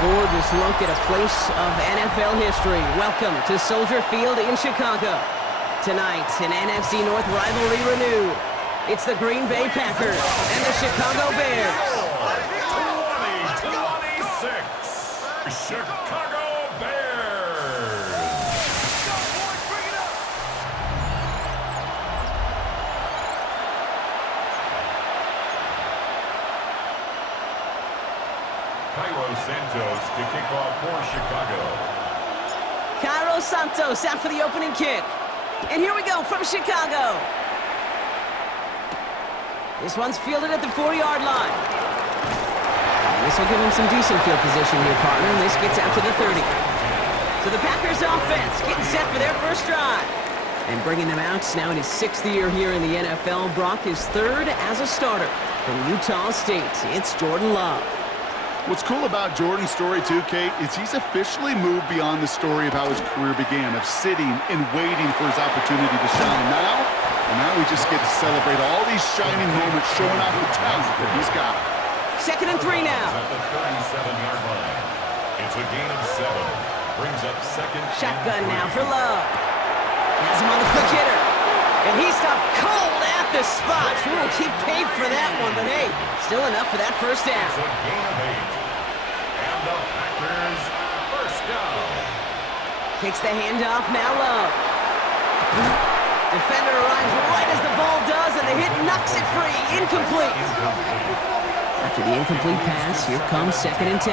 gorgeous look at a place of NFL history. Welcome to Soldier Field in Chicago. Tonight, an NFC North rivalry renewed. It's the Green Bay Packers and the Chicago Bears. 2026 Chicago Bears. Cairo Santos to kick off for Chicago. Cairo Santos out for the opening kick. And here we go from Chicago. This one's fielded at the 4-yard line. And this will give him some decent field position here, partner. And this gets out to the 30. So the Packers offense getting set for their first drive. And bringing them out now in his 6th year here in the NFL. Brock is 3rd as a starter from Utah State. It's Jordan Love. What's cool about Jordan's story, too, Kate, is he's officially moved beyond the story of how his career began, of sitting and waiting for his opportunity to shine. Now we just get to celebrate all these shining moments, showing off the talent that he's got. 2nd and 3 now. At the 37-yard line. It's a gain of 7. Brings up 2nd. Shotgun now for Love. Has him on the quick hitter. And he stopped cold at the spot. Ooh, he paid for that one, but hey, still enough for that first down. It's a gain of 8. And the Packers first down. Kicks the handoff, now Love. Defender arrives right as the ball does, and the hit knocks it free. Incomplete. After the incomplete pass, here comes 2nd and 10.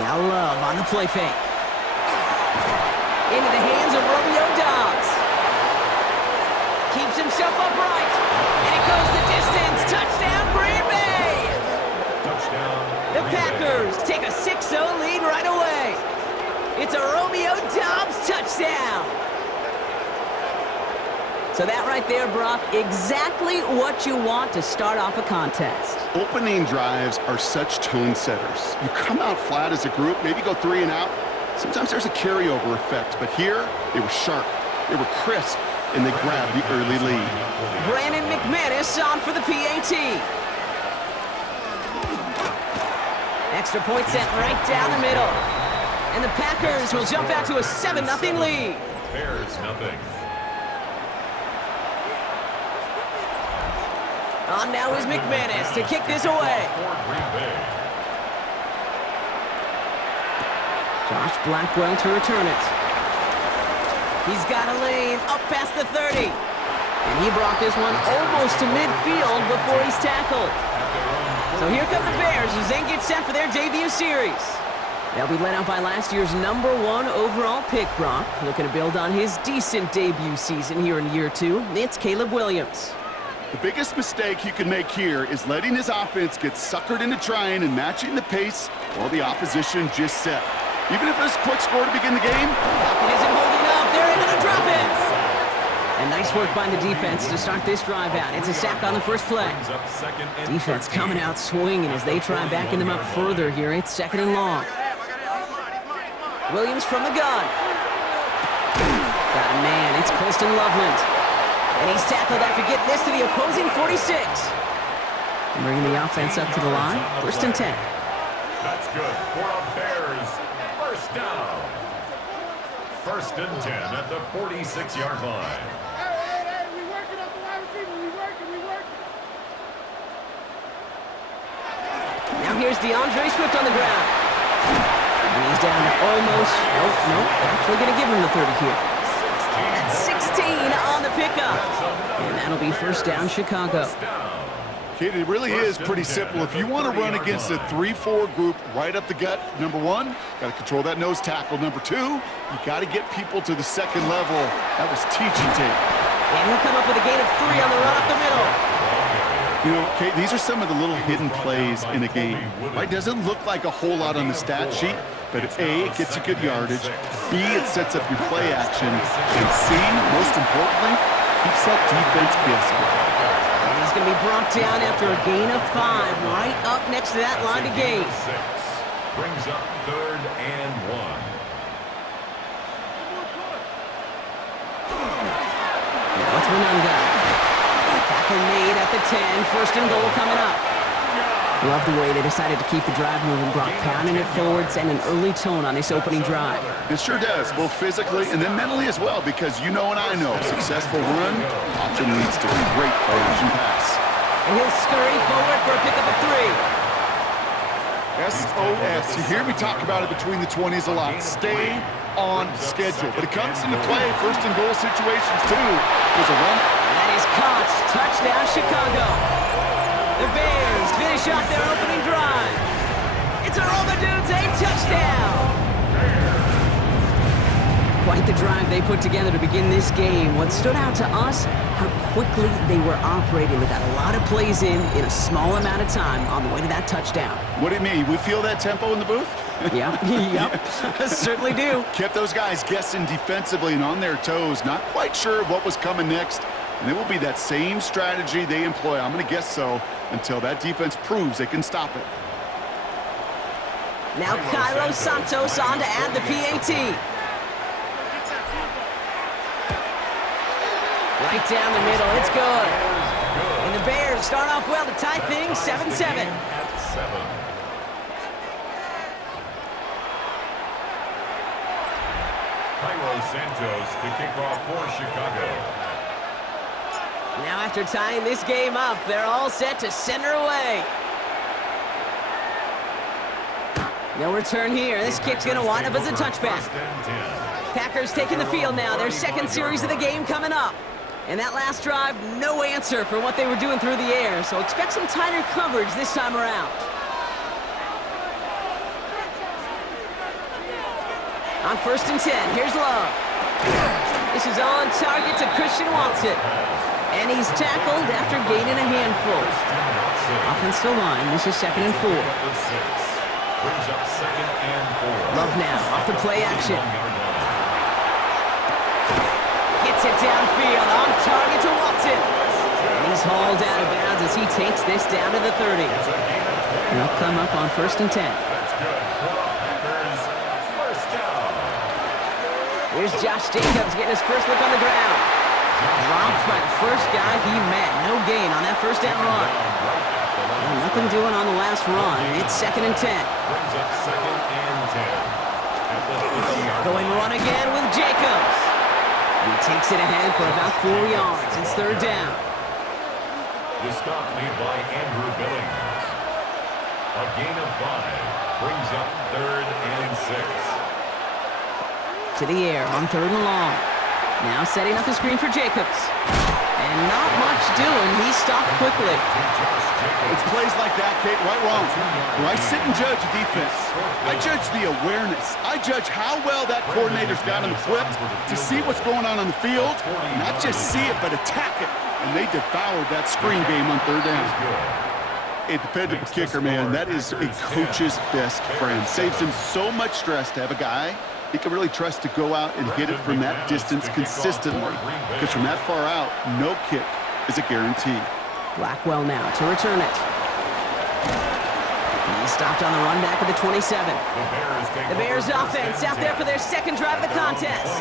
Now Love on the play fake. Into the hands of Romeo Dobbs. Keeps himself upright. And it goes the distance. Touchdown, Green Bay! Touchdown. The Packers take a 6-0 lead right away. It's a Romeo Dobbs touchdown. So that right there, Brock, exactly what you want to start off a contest. Opening drives are such tone setters. You come out flat as a group, maybe go 3 and out. Sometimes there's a carryover effect, but here, they were sharp, they were crisp, and they grabbed the early lead. Brandon McManus on for the PAT. Extra point set right down the middle. And the Packers will jump out to a 7-0 lead. Bears nothing. On now is McManus to kick this away. For Green Bay. Josh Blackwell to return it. He's got a lane up past the 30. And he brought this one almost to midfield before he's tackled. So here come the Bears as they get set for their debut series. They'll be led out by last year's #1 overall pick, Brock. Looking to build on his decent debut season here in year 2. It's Caleb Williams. The biggest mistake he could make here is letting his offense get suckered into trying and matching the pace while the opposition just set. Even if it's a quick score to begin the game. Pocket isn't holding up. They're into the drop-in. And nice work by the defense to start this drive out. It's a sack on the first play. Defense coming out swinging as they try backing them up further here. It's 2nd and long. Williams from the gun. Got a man. It's Colston Loveland. And he's tackled after getting this to the opposing 46. Bringing the offense up to the line. 1st and 10. That's good for a Bears first down. 1st and 10 at the 46-yard line. Hey, we working up the wide receiver. We working. Now here's DeAndre Swift on the ground. And he's down to almost, nope, actually going to give him the 30 here. That's 16 on the pickup. And that'll be first down, Chicago. Kid, it really is pretty simple. If you want to run against a 3-4 group right up the gut, number 1, got to control that nose tackle. Number 2, you got to get people to the 2nd level. That was teaching tape. And he'll come up with a gain of 3 on the run up the middle. You know, Kate, these are some of the little hidden plays in a game. Right? Doesn't look like a whole lot on the stat sheet, but A, it gets you good yardage, B, it sets up your play action, and C, most importantly, keeps that defense guessing. And he's going to be brought down after a gain of 5, right up next to that line of gain. Brings up 3rd and 1. Now it's Manunga. Tackle made at the 10, 1st and goal coming up. Love the way they decided to keep the drive moving. Brock pounding it forward, sending an early tone on this opening drive. It sure does, both physically and then mentally as well, because you know and I know successful run often leads to great play-action pass. And he'll scurry forward for a pickup of 3. SOS. You hear me talk about it between the 20s a lot. Stay on schedule. But it comes into play first and goal situations, too. There's a run. And that is caught. Touchdown, Chicago. The Bears finish off their opening drive. It's a roll the dudes, a touchdown. Quite the drive they put together to begin this game. What stood out to us, how quickly they were operating. They got a lot of plays in a small amount of time on the way to that touchdown. What do you mean? We feel that tempo in the booth? Yep, certainly do. Kept those guys guessing defensively and on their toes, not quite sure of what was coming next. And it will be that same strategy they employ, I'm going to guess so, until that defense proves they can stop it. Now Cairo Santos on to add the PAT. Right down the middle, it's good. And the Bears start off well to tie things 7-7. Cairo Santos to kick off for Chicago. Now after tying this game up, they're all set to center away. No return here. This kick's going to wind up as a touchback. Packers taking the field now. Their second series of the game coming up. And that last drive, no answer for what they were doing through the air. So expect some tighter coverage this time around. On 1st and 10, here's Love. This is on target to Christian Watson. And he's tackled after gaining a handful. Offensive line, this is 2nd and 4. Love now, off the play action. Gets it downfield, on target to Watson. And he's hauled out of bounds as he takes this down to the 30. They'll come up on 1st and 10. Here's Josh Jacobs getting his first look on the ground. Dropped by the first guy he met. No gain on that first down run. And nothing doing on the last run. It's 2nd and 10. Going run again with Jacobs. He takes it ahead for about 4 yards. It's 3rd down. The stop made by Andrew Billings. A gain of 5 brings up 3rd and 6. To the air on 3rd and long. Now setting up the screen for Jacobs. And not much doing. He stopped quickly. It's plays like that, Kate, right wrong. When I sit and judge a defense, I judge the awareness. I judge how well that coordinator's got him equipped to see what's going on the field. Not just see it, but attack it. And they devoured that screen game on 3rd down. A dependable kicker, man, that is a coach's best friend. Saves him so much stress to have a guy he can really trust to go out and hit it from that distance consistently. Because from that far out, no kick is a guarantee. Blackwell now to return it. He stopped on the run back at the 27. The Bears offense out there for their second drive of the contest.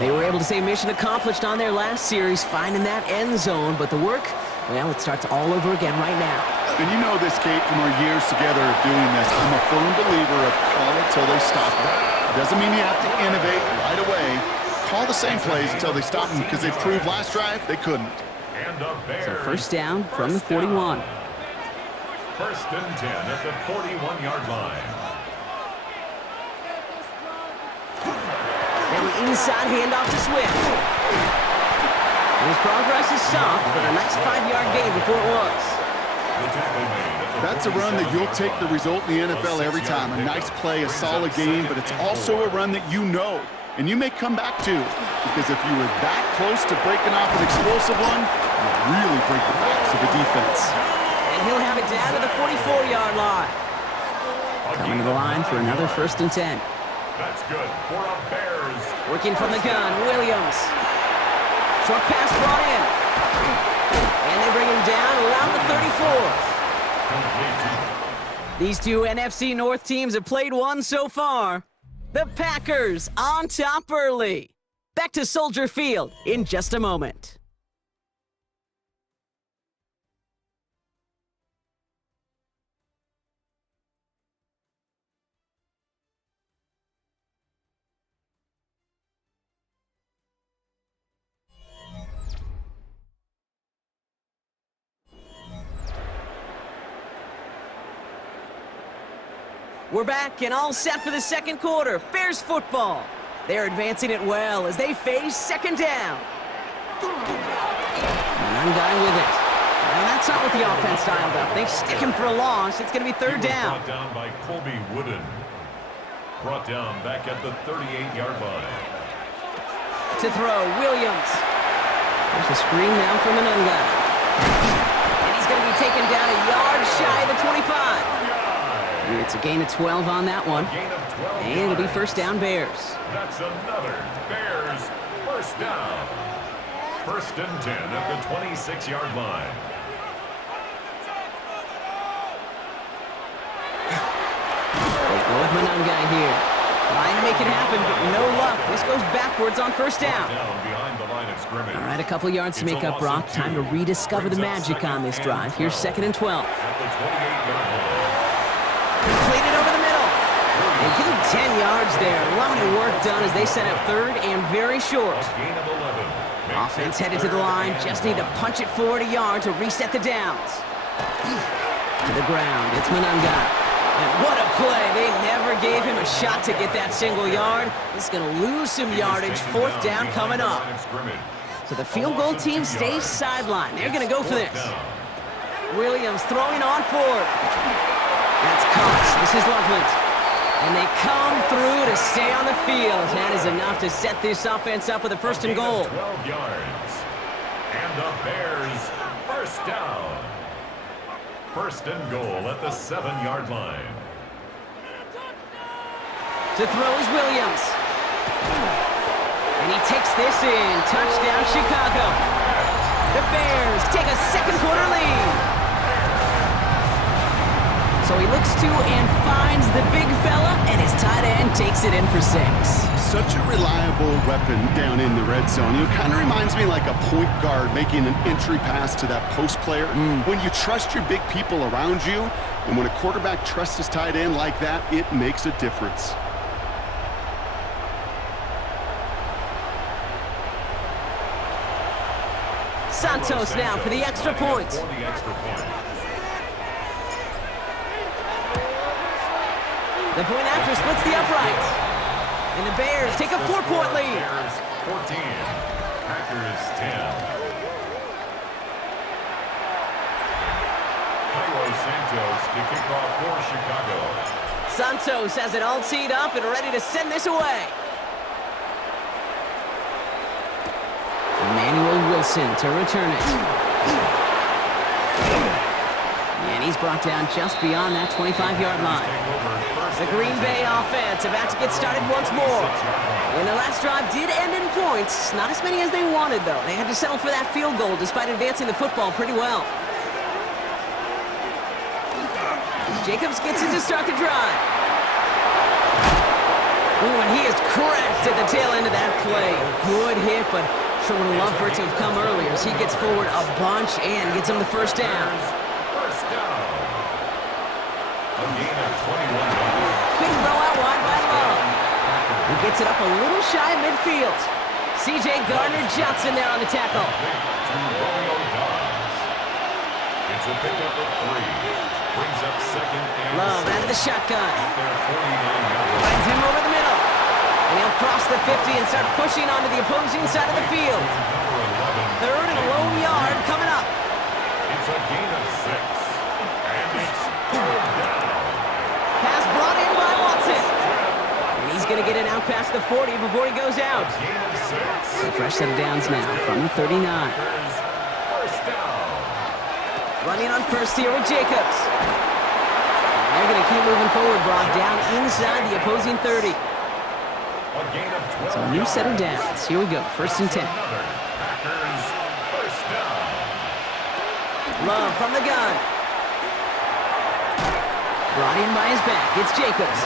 They were able to say mission accomplished on their last series, finding that end zone. But the work, well, it starts all over again right now. And you know this, Kate, from our years together of doing this. I'm a firm believer of call it till they stop it. Doesn't mean you have to innovate right away. Call the same plays until they stop them, because they proved last drive they couldn't. So 1st down from the 41. 1st and 10 at the 41-yard line. Now the inside handoff to Swift. And his progress is soft, but a nice 5-yard gain before it was. That's a run that you'll take the result in the NFL every time. A nice play, a solid game, but it's also a run that you know and you may come back to, because if you were that close to breaking off an explosive one, you'll really break the backs of the defense. And he'll have it down to the 44-yard line. Coming to the line for another 1st and 10. That's good for a Bears. Working from the gun, Williams. Short pass brought in. And they bring him down around the 34. These two NFC North teams have played one so far. The Packers on top early. Back to Soldier Field in just a moment. We're back and all set for the second quarter. Bears football. They're advancing it well as they face second down. Manungai with it. And that's not what the offense dialed up. They stick him for a loss. It's going to be third down. Brought down by Colby Wooden. Brought down back at the 38-yard line. To throw, Williams. There's a screen now from Manungai. And he's going to be taken down a yard shy of the 25. It's a gain of 12 on that one. And it'll be first down Bears. That's another Bears first down. First and 10 at the 26-yard line. They go with Manungai here. Trying to make it happen, but no luck. This goes backwards on first down. Behind the line of scrimmage. All right, a couple yards to make up, Brock. Time to rediscover the magic on this drive. Here's second and 12. At the 28-yard line. Completed over the middle. And good 10 yards there. A lot of work done as they set up third and very short. Gain of 11. Offense headed to the line. Just need to punch it forward a yard to reset the downs. To the ground. It's Manungai. And what a play. They never gave him a shot to get that single yard. He's going to lose some yardage. Fourth down coming up. So the field goal team stays sidelined. They're going to go for this. Williams throwing on fourth. That's Cox. This is Loveland. And they come through to stay on the field. That is enough to set this offense up with a first and goal. 12 yards. And the Bears first down. First and goal at the 7-yard line. To throw is Williams. And he takes this in. Touchdown, Chicago. The Bears take a second quarter lead. So he looks to and finds the big fella, and his tight end takes it in for 6. Such a reliable weapon down in the red zone. It kind of reminds me like a point guard making an entry pass to that post player. When you trust your big people around you, and when a quarterback trusts his tight end like that, it makes a difference. Santos now for the extra point. The point after splits the upright. And the Bears take a 4-point lead. Bears 14, Packers 10. Cairo Santos to kick off for Chicago. Santos has it all teed up and ready to send this away. Emmanuel Wilson to return it. And he's brought down just beyond that 25-yard line. The Green Bay offense about to get started once more. And the last drive did end in points. Not as many as they wanted, though. They had to settle for that field goal despite advancing the football pretty well. Jacobs gets it to start the drive. Ooh, and he is cracked at the tail end of that play. Good hit, but sure would have loved for it to have come earlier as he gets forward a bunch and gets him the first down. First down. A gain of 21. Quick throw out wide by Love. He gets it up a little shy of midfield. C.J. Gardner-Johnson there on the tackle. To Romeo Dobbs. It's a pickup of 3. Brings up second and Love out of the shotgun. their 49-yard Finds him over the middle. And he'll cross the 50 and start pushing onto the opposing side of the field. number 11. Third and a lone yard coming up. It's a gain of 6. And it's third down. Pass brought in by Watson. And he's going to get it out past the 40 before he goes out. Gain of 6. A fresh set of downs now from the 39. First down. Running on first here with Jacobs. And they're going to keep moving forward, Brock, down inside the opposing 30. A gain of 12. So a new set of downs. Here we go, first and 10. Another Packers first down. Love from the gun. Brought in by his back. It's Jacobs.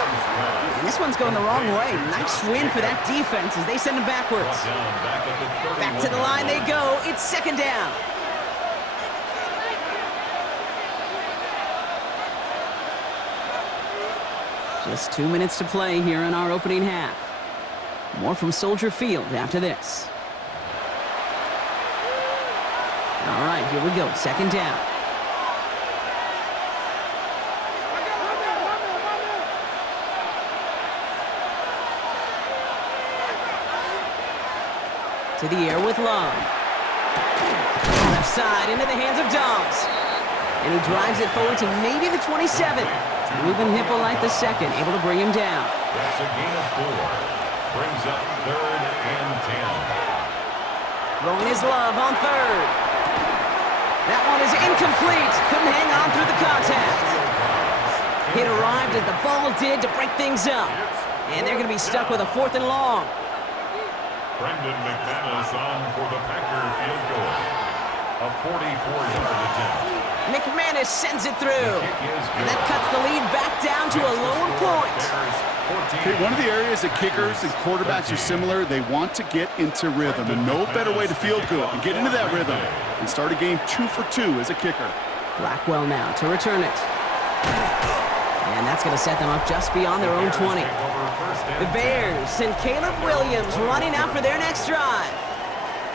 And this one's going the wrong way. Nice win for that defense as they send him backwards. Back to the line they go. It's second down. Just 2 minutes to play here in our opening half. More from Soldier Field after this. All right, here we go. Second down. To the air with Love. Left side into the hands of Dobbs. And he drives it forward to maybe the 27. Ruben Hippolyte the second, able to bring him down. That's a gain of 4. Brings up 3rd and 10. Throwing his Love on third. That one is incomplete. Couldn't hang on through the contact. It arrived as the ball did to break things up. And they're going to be stuck with a 4th and long. Brendan McManus on for the Packer field goal. A 44-yard attempt. McManus sends it through. And that cuts the lead back down to a lower point. Okay, one of the areas that kickers and quarterbacks are similar, they want to get into rhythm. And no better way to feel good and get into that rhythm and start a game 2 for 2 as a kicker. Blackwell now to return it. And that's going to set them up just beyond their own 20. The Bears and Caleb Williams running out for their next drive.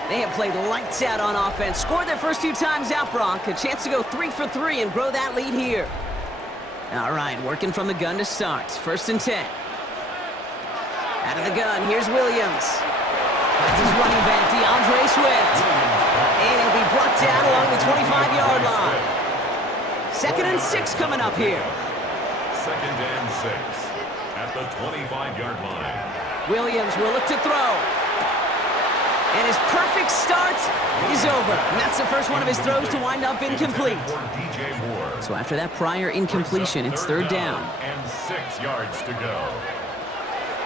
They have played lights out on offense, scored their first 2 times out, Brock. A chance to go 3 for 3 and grow that lead here. All right, working from the gun to start. 1st and 10. Out of the gun, here's Williams. Finds his running back, DeAndre Swift. And he'll be brought down along the 25-yard line. 2nd and 6 coming up here. 2nd and 6 at the 25-yard line. Williams will look to throw. And his perfect start is over. And that's the first one of his throws to wind up incomplete. So after that prior incompletion, it's 3rd down. And 6 yards to go.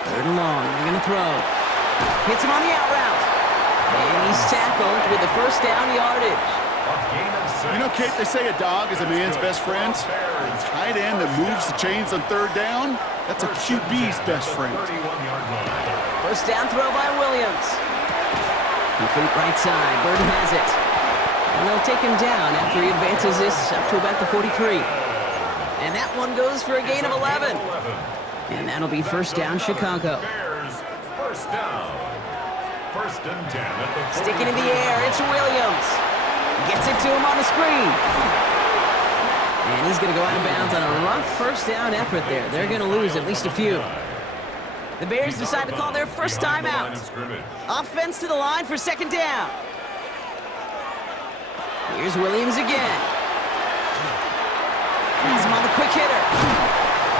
3rd and long, they're going to throw. Hits him on the out route. And he's tackled with the 1st down yardage. You know, Kate, they say a dog is a man's best friend. A tight end that moves the chains on 3rd down, that's a QB's best friend. 1st down throw by Williams. Complete right side, Burton has it. And they'll take him down after he advances this up to about the 43. And that one goes for a gain of 11. And that'll be 1st down, Chicago. Bears, 1st down. 1st and 10 at the 40. Sticking in the air, it's Williams. Gets it to him on the screen. And he's going to go out of bounds on a rough 1st down effort there. They're going to lose at least a few. The Bears decide to call their first timeout. Offense to the line for 2nd down. Here's Williams again. He's him on the quick hitter.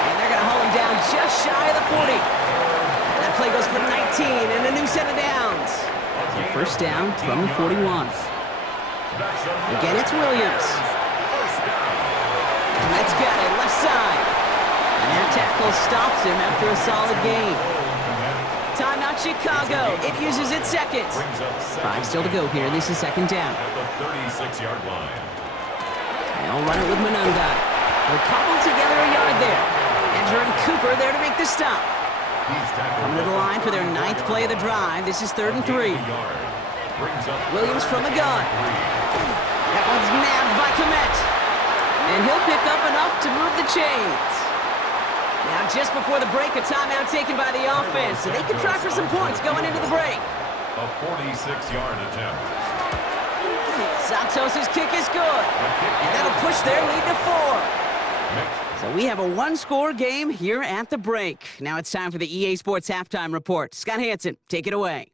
And they're going to haul him down just shy of the 40. That play goes for 19 and a new set of downs. So 1st down from the 41. Again, it's Williams. And that's got it, left side. And that tackle stops him after a solid gain. Timeout Chicago. It uses its 2nd. 5 still to go here. This is 2nd down. At the 36-yard line. They'll run it with Mononga. They'll cobble together a yard there. Andrew and Cooper there to make the stop. Coming to the line for their 9th play of the drive. This is 3rd and 3. Williams from the gun. That one's nabbed by Komet. And he'll pick up enough to move the chains. Now, just before the break, a timeout taken by the offense, so they can try for some points going into the break. A 46-yard attempt. Santos' kick is good, and that'll push their lead to 4. So we have a 1-score game here at the break. Now it's time for the EA Sports Halftime Report. Scott Hansen, take it away.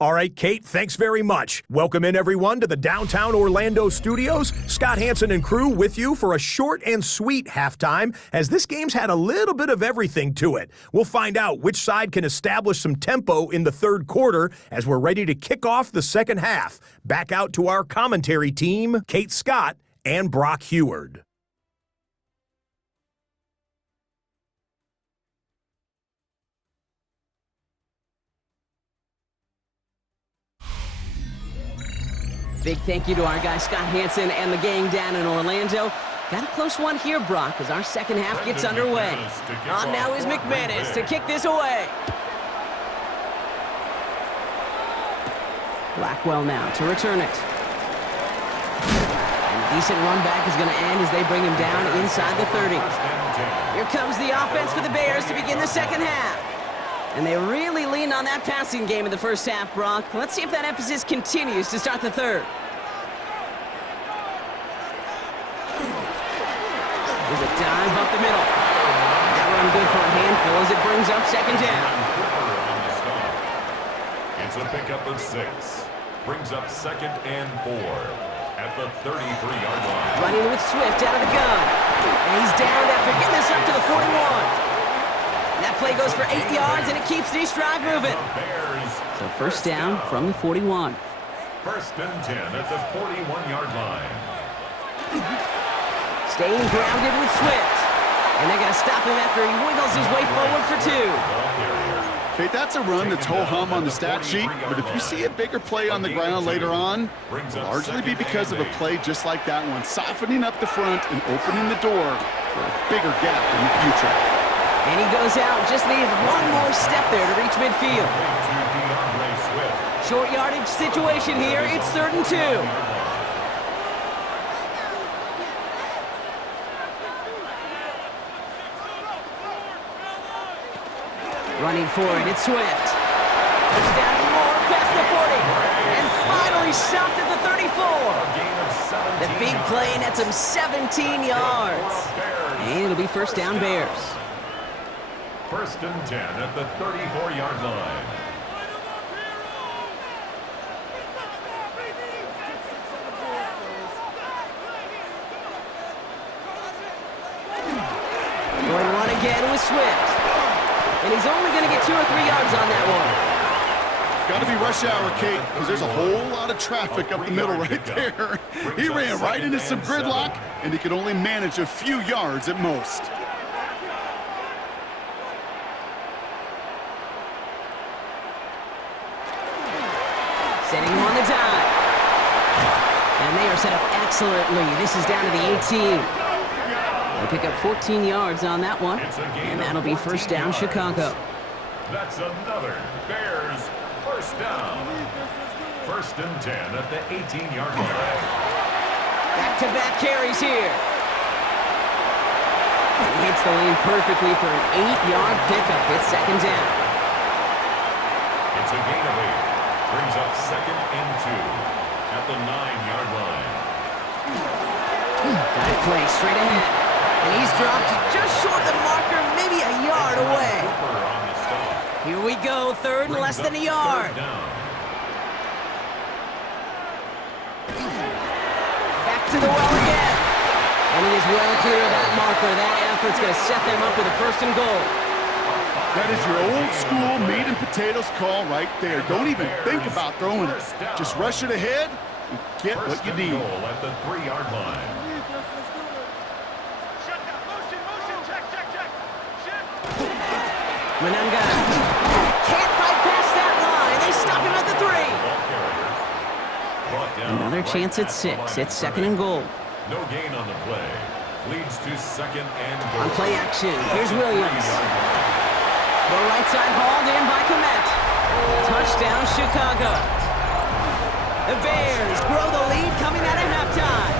All right, Kate, thanks very much. Welcome in, everyone, to the downtown Orlando studios. Scott Hansen and crew with you for a short and sweet halftime, as this game's had a little bit of everything to it. We'll find out which side can establish some tempo in the 3rd quarter as we're ready to kick off the 2nd half. Back out to our commentary team, Kate Scott and Brock Heward. Big thank you to our guy Scott Hansen and the gang down in Orlando. Got a close one here, Brock, as our 2nd half gets underway. On now is McManus to kick this away. Blackwell now to return it. And a decent run back is going to end as they bring him down inside the 30. Here comes the offense for the Bears to begin the 2nd half. And they really leaned on that passing game in the 1st half, Brock. Let's see if that emphasis continues to start the 3rd. There's a dive up the middle. That run good for a handful as it brings up 2nd down. It's a pickup of 6. Brings up 2nd and 4 at the 33-yard line. Running with Swift out of the gun. And he's down after getting this up to the 41. That play goes for 8 yards, and it keeps this drive moving. So first down from the 41. 1st and 10 at the 41-yard line. Staying grounded with Swift. And they're going to stop him after he wiggles his way forward for 2. Okay, that's a run that's ho-hum on the stat sheet, but if you see a bigger play on the ground later on, it'll largely be because of a play just like that one, softening up the front and opening the door for a bigger gap in the future. And he goes out, just needed one more step there to reach midfield. Short yardage situation here, it's 3rd and 2. Running for it, it's Swift. Push down and more past the 40. And finally stopped at the 34. The big play nets him 17 yards. And it'll be first down Bears. 1st and 10 at the 34-yard line. Going to run again with Swift. And he's only going to get 2 or 3 yards on that one. Got to be rush hour, Kate, because there's a whole lot of traffic up the middle right there. He ran right into some gridlock, and he could only manage a few yards at most. Setting him on the dive. And they are set up excellently. This is down to the 18. They pick up 14 yards on that one, and that'll be first down Chicago. That's another Bears first down. 1st and 10 at the 18-yard line. Back-to-back carries here. He hits the lane perfectly for an 8-yard pickup. It's 2nd down. It's a gain of 8. Brings up 2nd and 2 at the 9-yard line. Dive play straight ahead. And he's dropped just short of the marker, maybe a yard away. Here we go, 3rd and less than a yard. Back to the well again. And he is well clear of that marker. That effort's going to set them up with a 1st and goal. That is your old school meat and potatoes call right there. Don't even think about throwing it. Just rush it ahead and get what you need. At the 3-yard line. Mananga can't fight past that line. They stop him at the 3. Another chance at 6. It's 2nd and goal. No gain on the play. Leads to 2nd and goal. On play action, here's Williams. The right side hauled in by Komet. Touchdown Chicago. The Bears grow the lead coming out of halftime.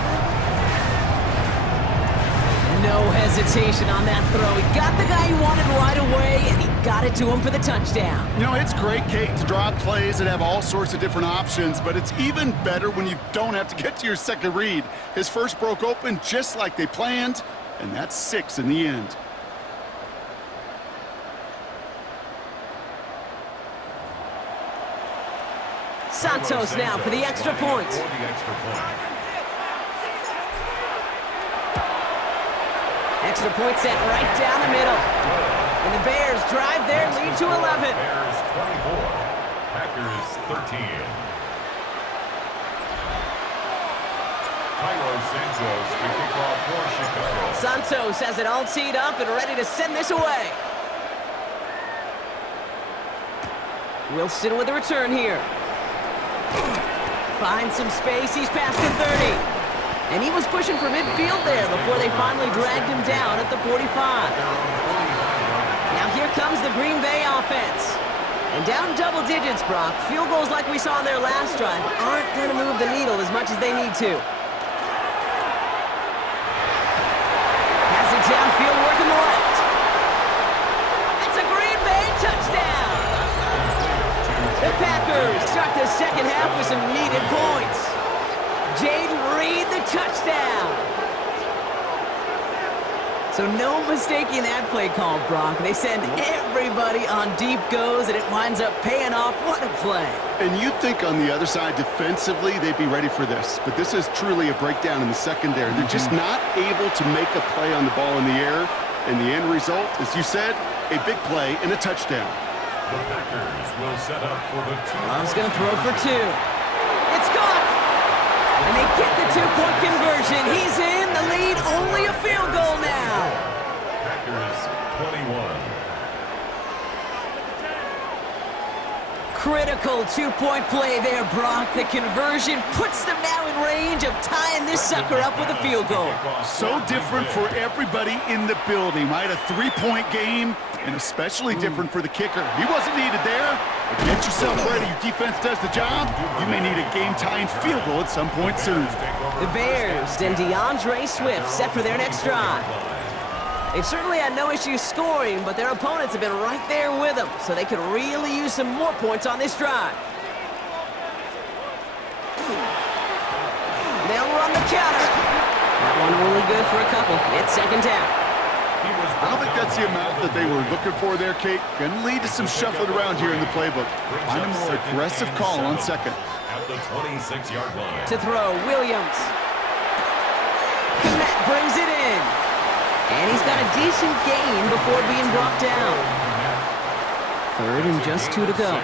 No hesitation on that throw. He got the guy he wanted right away, and he got it to him for the touchdown. You know, it's great, Kate, to draw plays that have all sorts of different options, but it's even better when you don't have to get to your second read. His first broke open just like they planned, and that's 6 in the end. Santos now for the extra point. Extra point set right down the middle. And the Bears drive their lead to 11. Bears 24, Packers 13. Santos to kick off for Chicago. Santos has it all teed up and ready to send this away. Wilson with the return here. Finds some space, he's past the 30. And he was pushing for midfield there before they finally dragged him down at the 45. Now here comes the Green Bay offense. And down double digits, Brock. Field goals like we saw on their last drive aren't going to move the needle as much as they need to. Pass it downfield, working the left. It's a Green Bay touchdown. The Packers start the second half with some needed points. Jaden Reed, the touchdown. So no mistaking that play call, Brock. They send everybody on deep goes, and it winds up paying off. What a play. And you'd think on the other side, defensively, they'd be ready for this. But this is truly a breakdown in the secondary. They're just not able to make a play on the ball in the air. And the end result, as you said, a big play and a touchdown. The Packers will set up for the Love's going to throw for 2. It's caught! And they get the 2-point conversion. He's in. The lead, only a field goal now. Packers 21. Critical 2-point play there, Brock. The conversion puts them now in range of tying this sucker up with a field goal. So different for everybody in the building, right? A 3-point game, and especially different for the kicker. He wasn't needed there. But get yourself ready. Your defense does the job. You may need a game-tying field goal at some point soon. The Bears and DeAndre Swift set for their next drive. They've certainly had no issues scoring, but their opponents have been right there with them, so they could really use some more points on this drive. They'll run the counter. That one only good for a couple. It's second down. I don't think that's the amount that they were looking for there, Kate. Going to lead to some shuffling around here in the playbook. Find a more aggressive call on second. At the 26-yard line. To throw, Williams. Kmet brings it in. And he's got a decent gain before being brought down. Third and just 2 to go.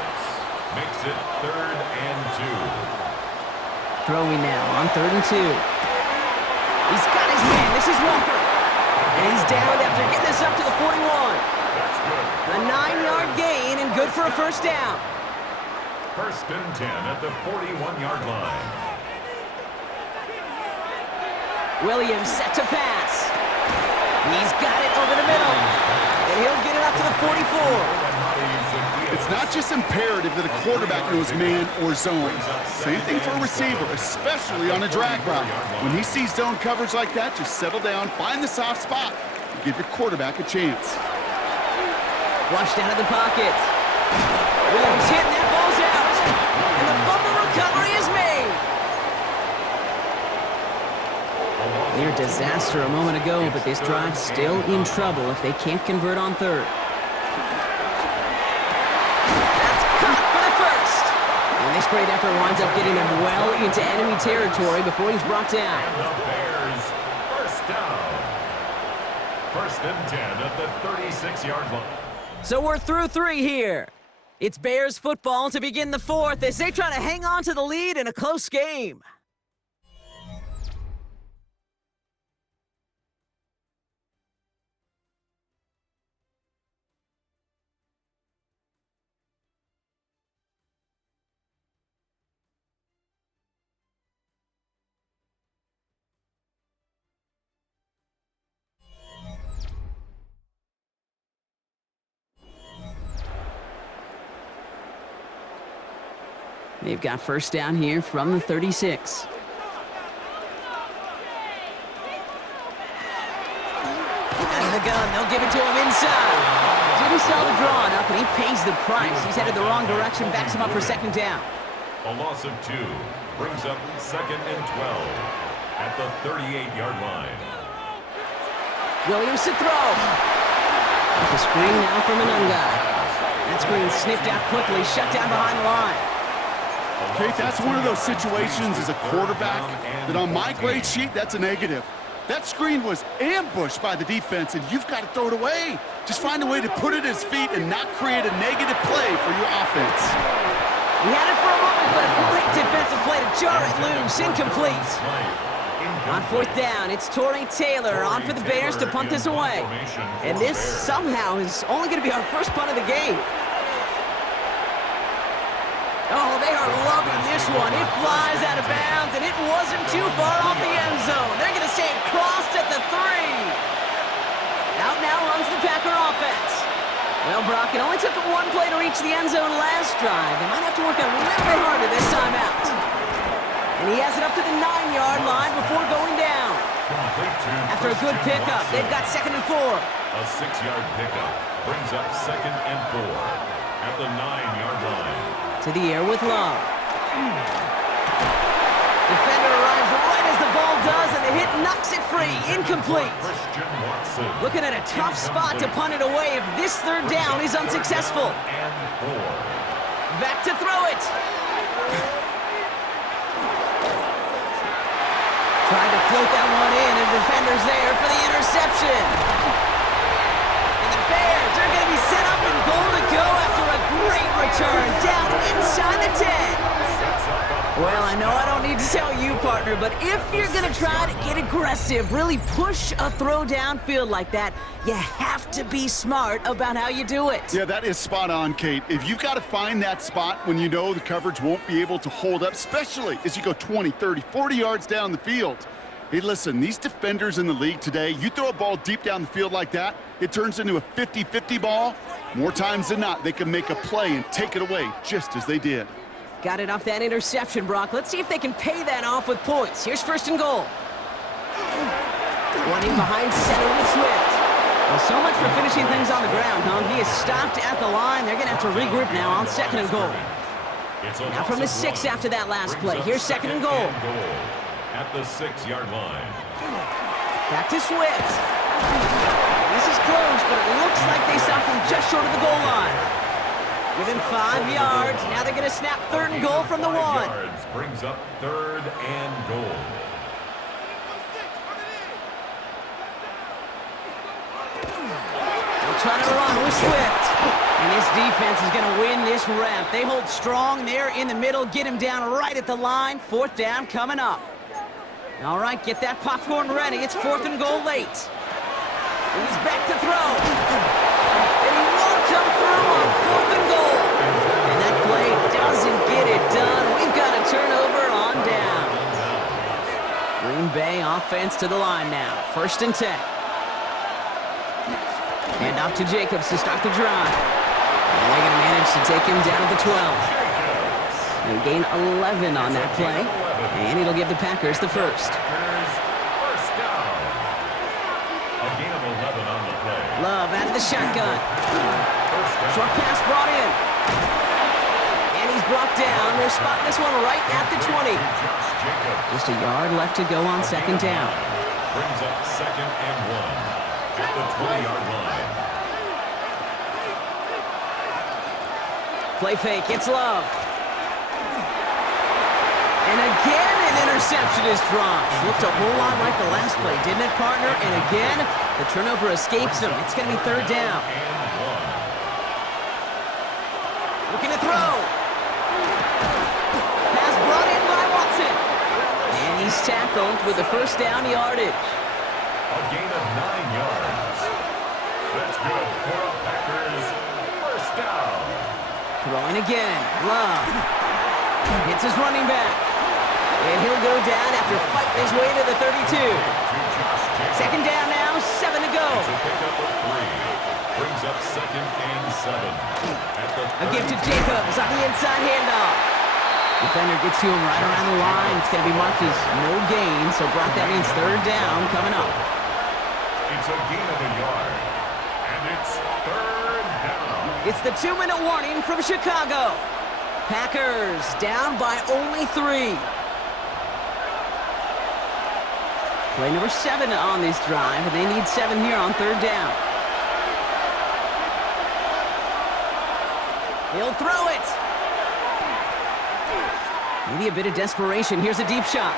Makes it 3rd and 2. Throwing now on 3rd and 2. He's got his man. This is Walker. And he's down after getting this up to the 41. A 9-yard gain and good for a first down. 1st and 10 at the 41-yard line. Williams set to pass. He's got it over the middle. And he'll get it up to the 44. It's not just imperative that a quarterback knows man or zone. Same thing for a receiver, especially on a drag route. When he sees zone coverage like that, just settle down, find the soft spot, and give your quarterback a chance. Flushed out of the pocket. Williams hitting that ball's out. And the fumble recovery is made. Near disaster a moment ago, but this drive's still in trouble if they can't convert on 3rd. That's caught for the first. And this great effort winds up getting him well into enemy territory before he's brought down. And the Bears, first down. 1st and 10 at the 36-yard line. So we're through 3 here. It's Bears football to begin the 4th as they try to hang on to the lead in a close game. They've got first down here from the 36. Out of the gun, they'll give it to him inside. Didn't sell the draw enough, and he pays the price. He's headed the wrong direction, backs him up for second down. A loss of 2 brings up 2nd and 12 at the 38-yard line. Williams to throw. The screen now from Anunga. That screen sniffed out quickly, shut down behind the line. Kate, that's one of those situations as a quarterback that on my grade sheet, that's a negative. That screen was ambushed by the defense, and you've got to throw it away. Just find a way to put it at his feet and not create a negative play for your offense. He had it for a moment, but a great defensive play to jar it loose. Incomplete. On 4th down, it's Torrey Taylor on for the Bears to punt this away. And this somehow is only going to be our first punt of the game. Oh, they are loving this one. It flies out of bounds, and it wasn't too far off the end zone. They're going to say it crossed at the 3. Out now runs the Packer offense. Well, Brock, it only took them 1 play to reach the end zone last drive. They might have to work a little bit harder this time out. And he has it up to the 9-yard line before going down. After a good pickup, they've got 2nd and 4. A 6-yard pickup brings up 2nd and 4 at the 9-yard line. To the air with Love. Defender arrives right as the ball does, and the hit knocks it free. Incomplete. Looking at a tough spot to punt it away if this third down is unsuccessful. Back to throw it. Trying to float that one in, and the defender's there for the interception. And the Bears are going to be set up in goal to go after a great return down inside the 10. Well, I know I don't need to tell you, partner, but if you're going to try to get aggressive, really push a throw downfield like that, you have to be smart about how you do it. Yeah, that is spot on, Kate. If you've got to find that spot when you know the coverage won't be able to hold up, especially as you go 20, 30, 40 yards down the field. Hey, listen, these defenders in the league today, you throw a ball deep down the field like that, it turns into a 50-50 ball. More times than not, they can make a play and take it away just as they did. Got it off that interception, Brock. Let's see if they can pay that off with points. Here's first and goal. Running behind center with Swift. Well, so much for finishing things on the ground, huh? He is stopped at the line. They're going to have to regroup now on second and goal. Now from the 6 after that last play. Here's second and goal. At the 6-yard line. Back to Swift. This is close, but it looks like they stopped him just short of the goal line. Give him 5 yards. Now they're going to snap third and goal from the 1. Yards brings up third and goal. They'll try to run with Swift. And this defense is going to win this rep. They hold strong there in the middle. Get him down right at the line. Fourth down coming up. All right, get that popcorn ready. It's fourth and goal late. He's back to throw. And he won't come through on fourth and goal. And that play doesn't get it done. We've got a turnover on down. Green Bay offense to the line now. First and 10. Hand off to Jacobs to start the drive. And they're going to manage to take him down at the 12. They gain 11 on that play. And it'll give the Packers the first. First down. A gain of 11 on the play. Love out of the shotgun. Short pass brought in. And he's brought down. They're spotting this one right at the 20. Just a yard left to go on second down. Brings up second and 1 at the 20-yard line. Play fake. It's Love. And again, an interception is dropped. Looked a whole lot like the last play, didn't it, partner? And again, the turnover escapes him. It's going to be third down. Looking to throw. Pass brought in by Watson. And he's tackled with the first down yardage. A gain of 9 yards. That's good for the Packers. First down. Throwing again. Love. Hits his running back. And he'll go down after fighting his way to the 32. Second down now, 7 to go. Pickup of 3. Brings up second and 7. A gift to Jacobs on the inside handoff. Defender gets to him right around the line. It's going to be marked as no gain, so Brock, that means third down coming up. It's a gain of a yard. And it's third down. It's the 2-minute warning from Chicago. Packers down by only 3. Play number 7 on this drive, and they need 7 here on third down. He'll throw it. Maybe a bit of desperation. Here's a deep shot.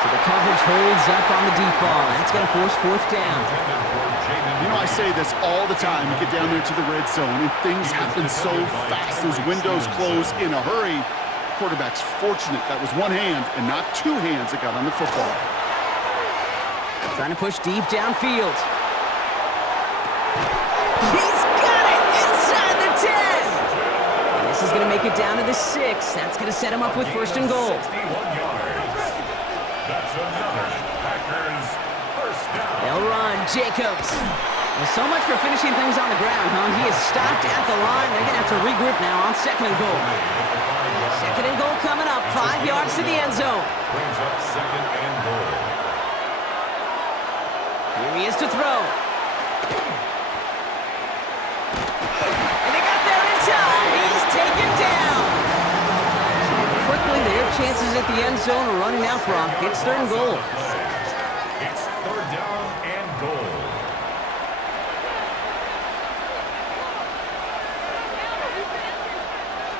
So the coverage holds up on the deep ball. That's going to force fourth down. You know, I say this all the time. You get down there to the red zone, and things happen so fast. Those windows close in a hurry. Quarterback's fortunate that was one hand and not 2 hands that got on the football. Trying to push deep downfield. He's got it inside the 10. And this is going to make it down to the 6. That's going to set him up with first and goal. 61 yards. That's another Packers first down. They'll run. Jacobs. Well, so much for finishing things on the ground, huh? He is stopped at the line. They're going to have to regroup now on second and goal. Second and goal coming up. 5 yards to the end zone. Brings up second and goal. Here he is to throw. And they got there in time. He's taken down. Quickly there the end zone running out, Brock. It's 3rd and goal. It's 3rd down and goal.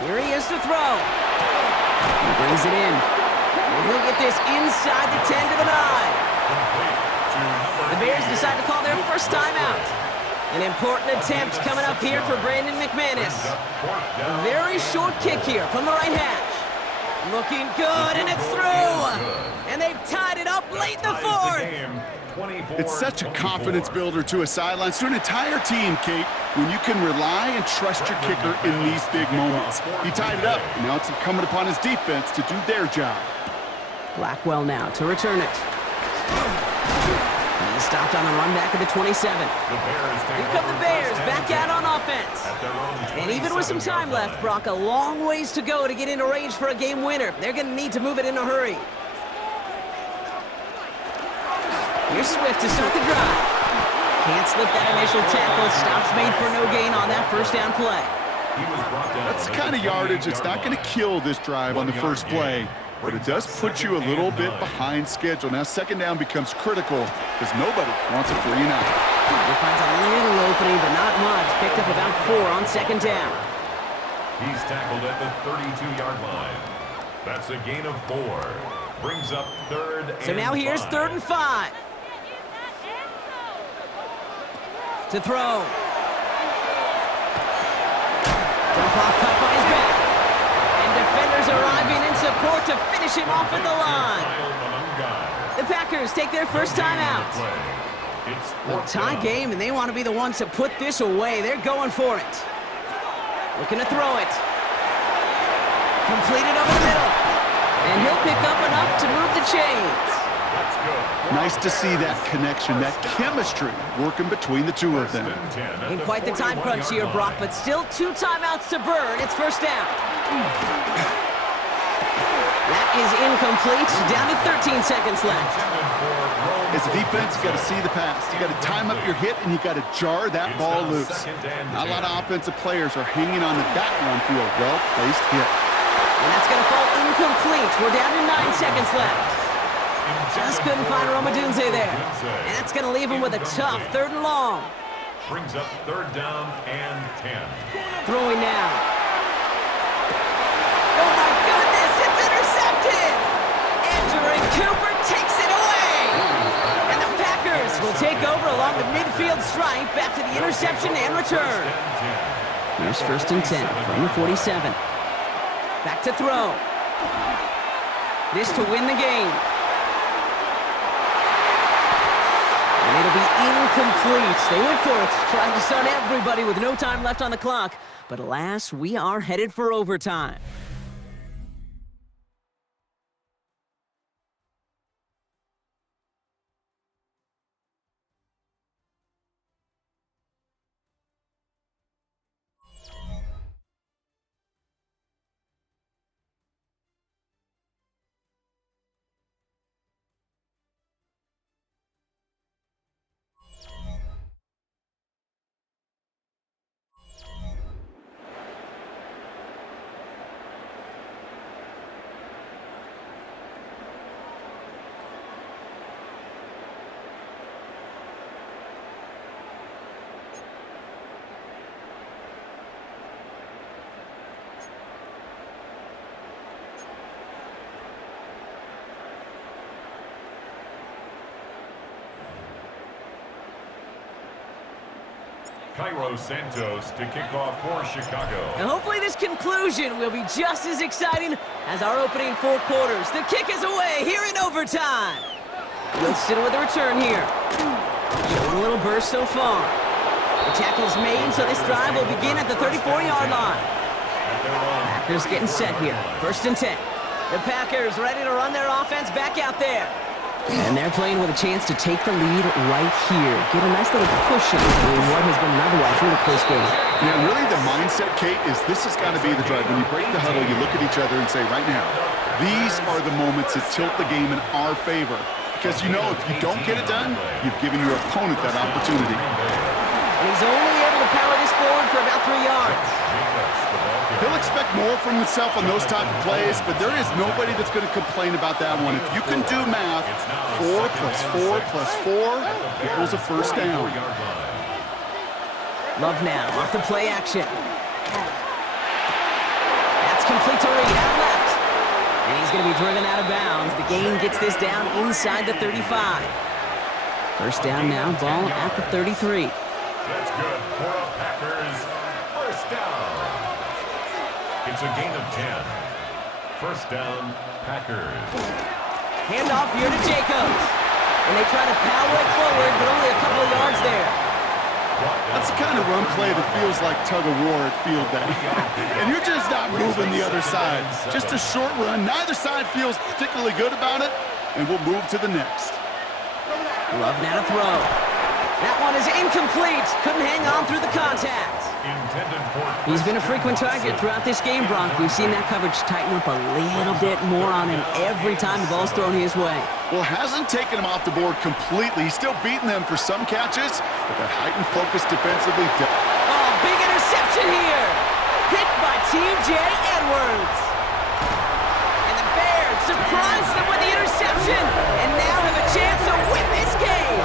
Here he is to throw. He brings it in. And he'll get this inside the 10 to the 9. The Bears decide to call their first timeout. An important attempt coming up here for Brandon McManus. A very short kick here from the right hash. Looking good, and it's through. And they've tied it up late in the 4th. It's such a confidence builder to a sideline, to an entire team, Kate, when you can rely and trust your kicker in these big moments. He tied it up, and now it's incumbent upon his defense to do their job. Blackwell now to return it. He's stopped on the run back of the 27. Here come the Bears back out on offense. And even with some time left, Brock, a long ways to go to get into range for a game winner. They're going to need to move it in a hurry. Here's Swift to start the drive. Can't slip that initial tackle. Stops made for no gain on that first down play. That's the kind of yardage that's not going to kill this drive on the first play, but it does put you a little bit behind schedule. Now 2nd down becomes critical because nobody wants a 3 and out. He finds a little opening, but not much. Picked up about 4 on 2nd down. He's tackled at the 32-yard line. That's a gain of 4. Brings up 3rd and 5. So now here's 3rd and 5. To throw. Dump off cut by his back. And defenders arriving in support to finish him off at the line. The Packers take their first time out. A tie game, and they want to be the ones to put this away. They're going for it. Looking to throw it. Completed over the middle. And he'll pick up enough to move the chains. Nice to see that connection, that chemistry working between the two of them. In quite the time crunch here, Brock, but still 2 timeouts to burn. It's 1st down. That is incomplete. Down to 13 seconds left. As a defense, you got to see the pass. You got to time up your hit, and you got to jar that ball loose. Not a lot of offensive players are hanging on to that one through a well-placed hit. And that's going to fall incomplete. We're down to 9 seconds left. Just couldn't find Romadunze there. And that's going to leave him with a tough 3rd and long. Brings up 3rd down and 10. Throwing now. Oh my goodness, it's intercepted! Andrew Cooper takes it away! And the Packers will take over along the midfield stripe after the interception and return. Here's 1st and 10 from the 47. Back to throw. This to win the game. And it'll be incomplete. They went for it, trying to stun everybody with no time left on the clock. But alas, we are headed for overtime. Cairo Santos to kick off for Chicago. And hopefully this conclusion will be just as exciting as our opening 4 quarters. The kick is away here in overtime. Wilson with a return here. Showing a little burst so far. The tackle's made, so this drive will begin at the 34-yard line. Packers getting set here. 1st and 10. The Packers ready to run their offense back out there. And they're playing with a chance to take the lead right here. Get a nice little cushion in what has been an otherwise really close game. Yeah, really the mindset, Kate, is this has got to be the drive. When you break the huddle, you look at each other and say, right now, these are the moments that tilt the game in our favor. Because you know if you don't get it done, you've given your opponent that opportunity. And he's only able to power this forward for about 3 yards. He'll expect more from himself on those type of plays, but there is nobody that's going to complain about that one. If you can do math, 4 + 4 + 4 equals a first down. Love now off the play action. That's complete to Reed out left. And he's going to be driven out of bounds. The gain gets this down inside the 35. First down now, ball at the 33. That's good for a Packers first down. It's a gain of 10. First down, Packers. Handoff here to Jacobs. And they try to power it forward, but only a couple of yards there. That's the kind of run play that feels like tug-of-war at field day. And you're just not moving the other side. Just a short run. Neither side feels particularly good about it, and we'll move to the next. Love now to throw. That one is incomplete. Couldn't hang on through the contact. He's been a frequent target throughout this game, Brock. We've seen that coverage tighten up a little bit more on him every time the ball's thrown his way. Well, hasn't taken him off the board completely. He's still beating them for some catches, but that heightened focus defensively. Oh, big interception here. Picked by T.J. Edwards. And the Bears surprise them with the interception and now have a chance to win this game.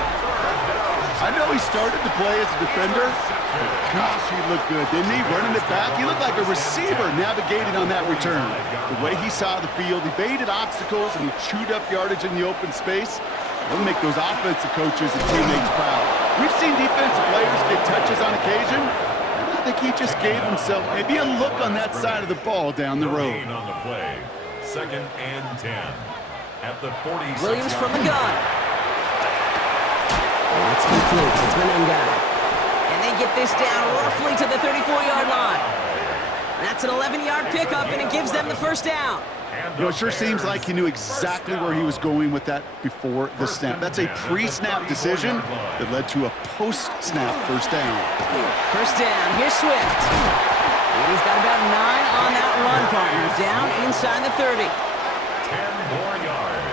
I know he started to play as a defender, but gosh, he looked good, didn't he? Running it back, he looked like a receiver navigating on that return. The way he saw the field, he evaded obstacles, and he chewed up yardage in the open space. It'll make those offensive coaches and teammates proud. We've seen defensive players get touches on occasion, and I think he just gave himself maybe a look on that side of the ball down the road. On the play, 2nd and 10 at the 46. Williams from the gun. That's complete. It's Menunga. And they get this down roughly to the 34-yard line. That's an 11-yard pickup, and it gives them the first down. You know, it sure seems like he knew exactly where he was going with that before the snap. That's a pre-snap decision that led to a post-snap first down. First down. Here's Swift. And he's got about 9 on that run, partner. Down inside the 30. 10 more yards.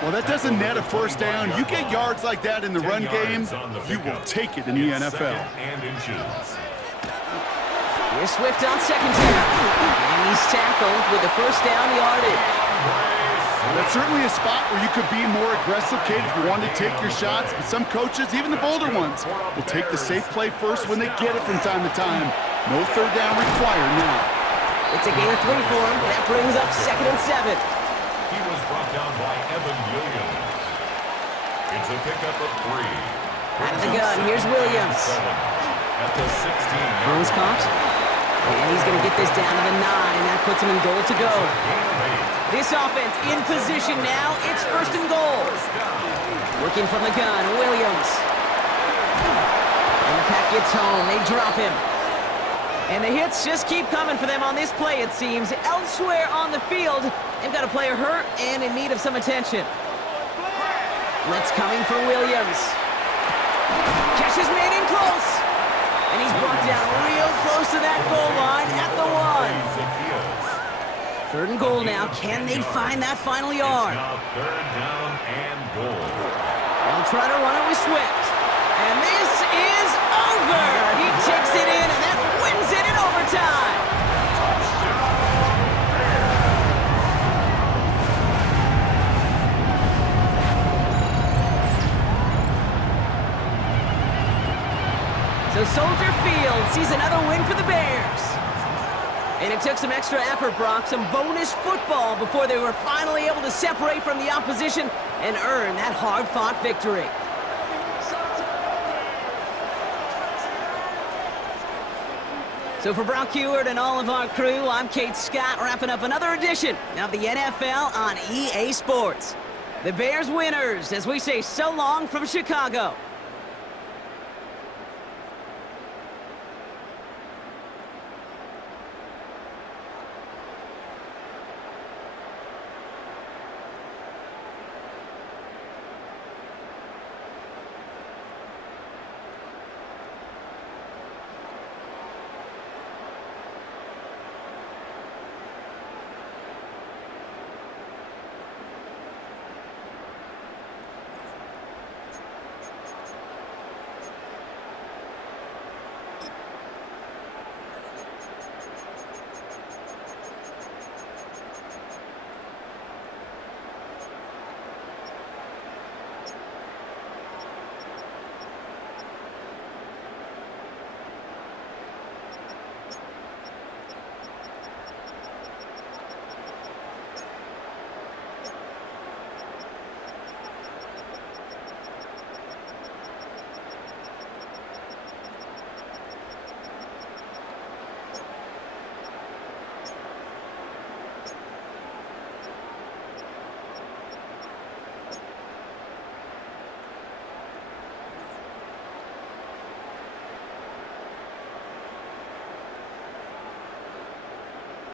Well, that doesn't net a first down. You get yards like that in the run game, you will take it in the NFL. Here's Swift on second down. And he's tackled with the first down yardage. That's certainly a spot where you could be more aggressive, Kate, if you want to take your shots. But some coaches, even the bolder ones, will take the safe play first when they get it from time to time. No third down required now. It's a gain of 3 for him. That brings up 2nd and 7. He was brought down by Evan Williams. It's a pickup of 3. Out of the gun, here's Williams. At the 16. Jones caught. And he's going to get this down to the 9. That puts him in goal to go. This offense in position now. It's 1st and goal. Working from the gun, Williams. And the pack gets home. They drop him. And the hits just keep coming for them on this play, it seems. Elsewhere on the field, they've got a player hurt and in need of some attention. Blitz coming for Williams. Catch is made in close. And he's brought down real close to that goal line at the 1. 3rd and goal now. Can they find that final yard? 3rd down and goal. They'll try to run it with Swift. And this is over. He takes it in, and that wins it in overtime. So Soldier Field sees another win for the Bears. And it took some extra effort, Brock, some bonus football before they were finally able to separate from the opposition and earn that hard-fought victory. So for Brock Heward and all of our crew, I'm Kate Scott, wrapping up another edition of the NFL on EA Sports. The Bears winners as we say so long from Chicago.